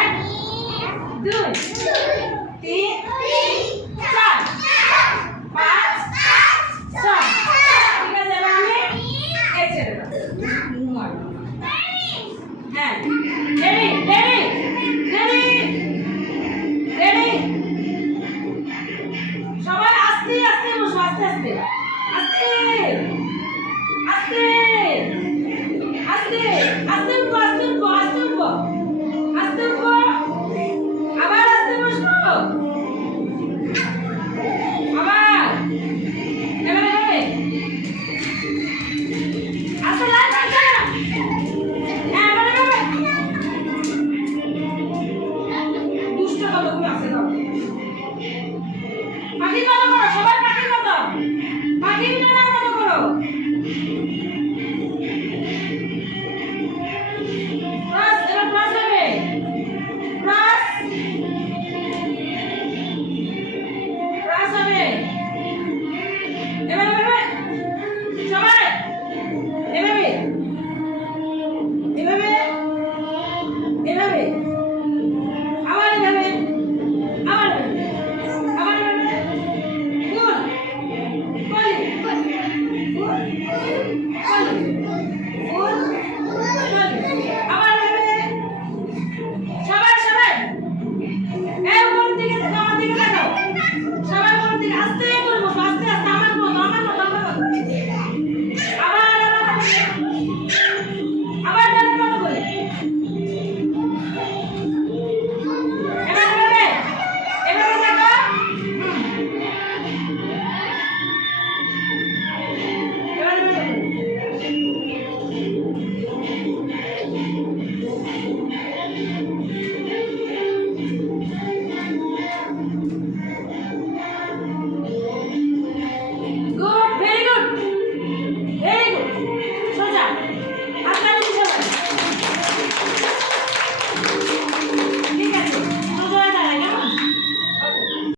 এক দুই তিন চার পাঁচ ছয়। ঠিক আছে, এবার আমি এই ছেড়ে দাও। হ্যাঁ, রেডি রেডি রেডি রেডি। সবাই আস্তে আস্তে বসো, আস্তে আস্তে আস্তে আস্তে আস্তে আস্তে উঠবো, আস্তে উঠবো, আস্তে উঠবো, আস্তে উঠবো, আবার আস্তে বসবো, আবার এবারে আস্তে লাল করছে না। হ্যাঁ, এবারে দুষ্ট কত তুমি আস্তে দাও। পাখির মতো করো, সবাই পাখির মতো, পাখির ডানার মতো করো। ক্রস, এবার ক্রস হবে, ক্রস ক্রস হবে। এবার এভাবে সবাই এভাবে এভাবে এভাবে, আবার এভাবে, আবার এভাবে, আবার এভাবে। গুড, কলি গুড, কলি গুড, কলি, আবার এভাবে। সবাই সবাই এই উপর দিকে তাকাও, আমার দিকে তাকাও, সবাই উপর দিকে আস্তে করে বসো, আস্তে আস্তে, আমার মতো, আমার মতো, আমার মতো। আবার আবার আবার ডানের মতো করে। এবার এভাবে এভাবে তাকাও। এবার এভাবে